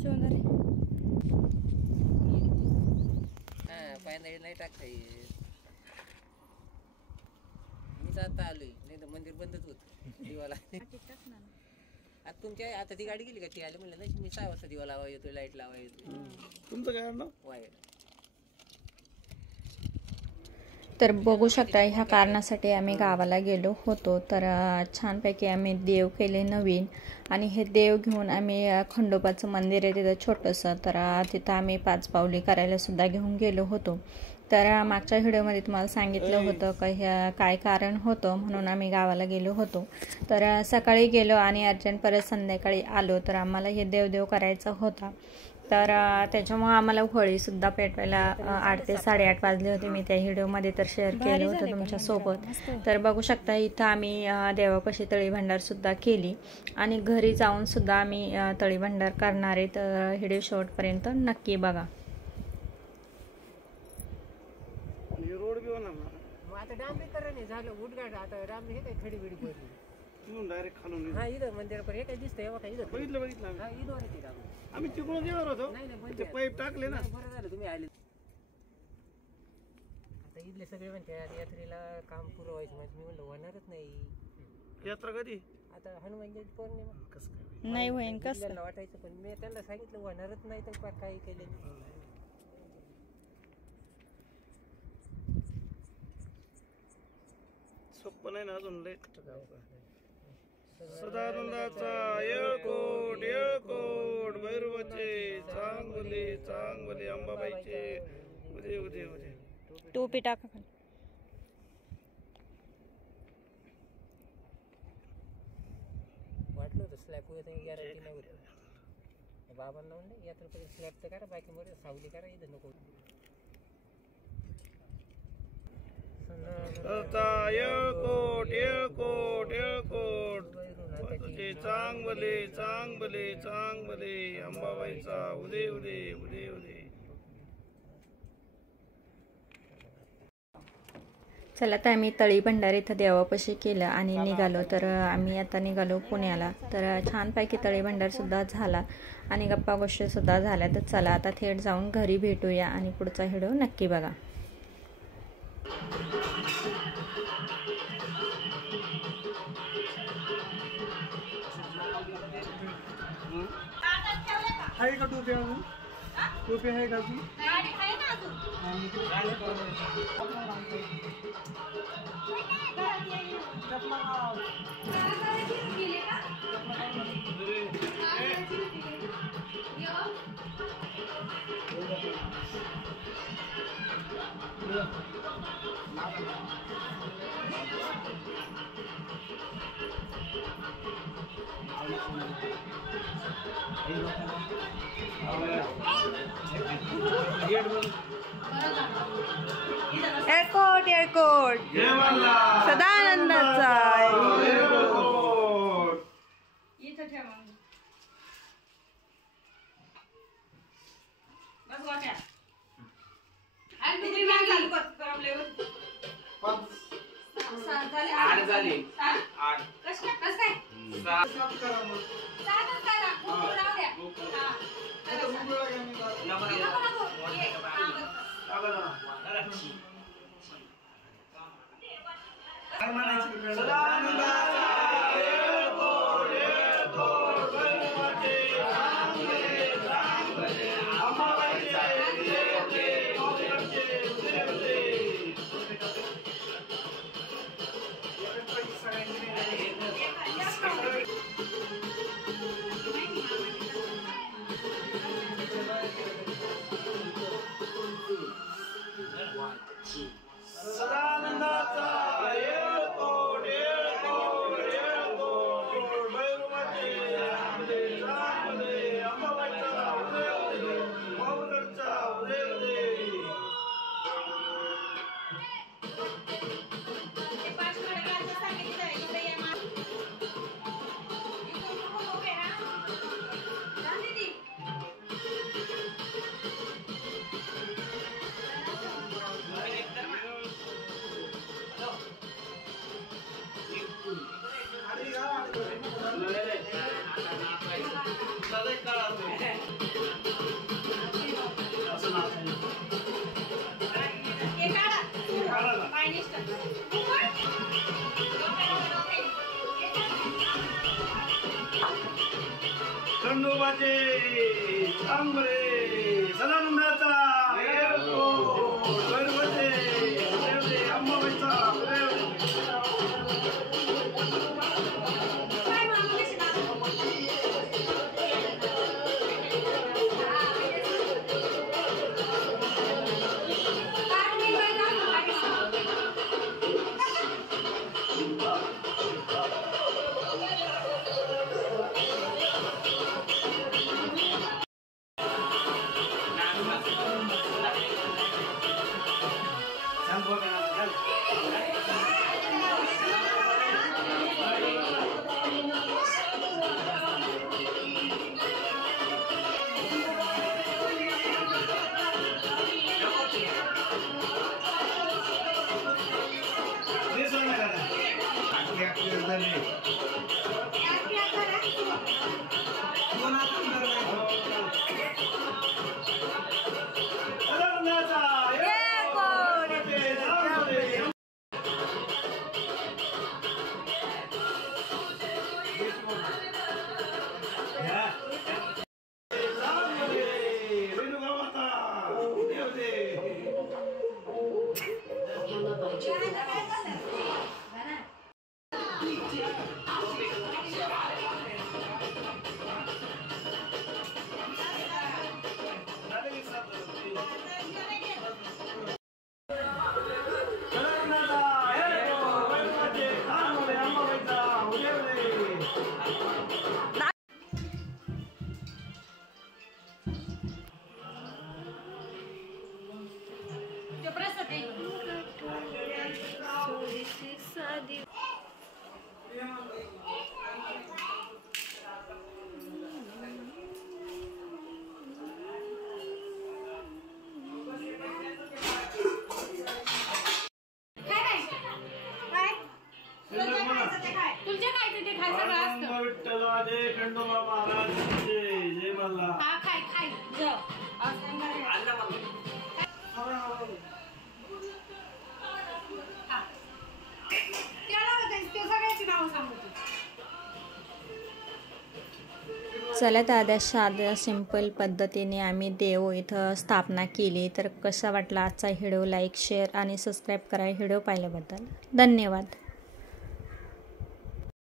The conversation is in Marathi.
शिवंदरे पायंदळी नाही टाकता येत. मीच आता आलोय, नाही तर मंदिर बंदच होत दिवाला. आता तुमच्या आता ती गाडी गेली का? ती आली म्हणलं ना मी 6 वाजता दिवा लावा येतोय, लाईट लावा येतोय. तुमचं काय नाव? वायर. तर बघू शकता ह्या कारणासाठी आम्ही गावाला गेलो होतो. तर छानपैकी आम्ही देव केले नवीन आणि हे देव घेऊन आम्ही खंडोबाचं मंदिर आहे तिथं छोटंसं, तर तिथं आम्ही 5 पावली करायला सुद्धा घेऊन गेलो होतो. तर मागच्या व्हिडिओमध्ये तुम्हाला सांगितलं होतं का काय कारण होतं म्हणून आम्ही गावाला गेलो होतो. तर सकाळी गेलो आणि अर्जंट परत संध्याकाळी आलो. तर आम्हाला हे देवदेव करायचा होता. तर त्याच्यामुळे आम्हाला होळीसुद्धा पेटवायला 8 ते 8:30 वाजले होते. मी त्या व्हिडिओमध्ये तर शेअर केलं होतं तुमच्यासोबत. तर बघू शकता इथं आम्ही देवापाशी तळी भंडारसुद्धा केली आणि घरी जाऊनसुद्धा आम्ही तळी भंडार करणार आहे. तर व्हिडिओ शेवटपर्यंत नक्की बघा. रोड बी होणार मग आता डांबरीकरण झालं, उडगाड आता डांबरी हे काय खडी बिडी पडली डायरेक्ट खालून. हा इथं मंदिरापर्यंत हे काय दिसतंय बघा, इथं बघितलं हा इथं येते डांबरी. आम्ही तिकडून येणार होतो, ते पाईप टाकले ना. बरं झालं तुम्ही आले. आता इथले सगळे म्हणते यात्रेला काम पुरं व्हायचं, म्हणजे मी म्हणलं होणारच नाही. यात्रा कधी? आता हनुमान जयंती पौर्णिमा. कसं काय नाही होईन कसं वाटायचं, पण मी त्यांना सांगितलं होणारच नाही, तर काही केले नाही. सोपं नाही ना अजून लय. सदानंदाचा येळकोट येळकोट, भैरवाचे चांगले चांगले, अंबाबाईचे उदे उदे उदे. टोपी टाका खाली. वाटलं होतं स्लॅब गॅरंटी नाही होती. बाबांना म्हणलं यात्रेपर्यंत स्लॅब तर करा, बाकी मध्ये सावली करा, इथं नको. येळकोट येळकोट येळकोट, चांगले चांगले चांगले, अंबाबाईचा उदे उदे उदे उदे. चला तर आम्ही तळी भंडार इथं देवापाशी केलं आणि निघालो. तर आम्ही आता निघालो पुण्याला. तर छानपैकी तळी भंडारसुद्धा झाला आणि गप्पा गोष्टीसुद्धा झाल्या. तर चला आता थेट जाऊन घरी भेटूया आणि पुढचा व्हिडिओ नक्की बघा. आहे का टोपी अजून? टोपी आहे का अजून? एअरपोर्ट एअरपोर्ट सदानंदाचा सदानंदाचा येळकोट येळकोट. खंडोबाचे चांगले सदानंदाचा गणपती अंबाबाईचा खंडोबा महाराज जय मल्हार. चला दादा, साध्या सिंपल पद्धतीने आम्ही देव इथं स्थापना केली. तर कसा वाटला आजचा व्हिडिओ? लाईक, शेअर आणि सबस्क्राईब करा. व्हिडिओ पाहिल्याबद्दल धन्यवाद.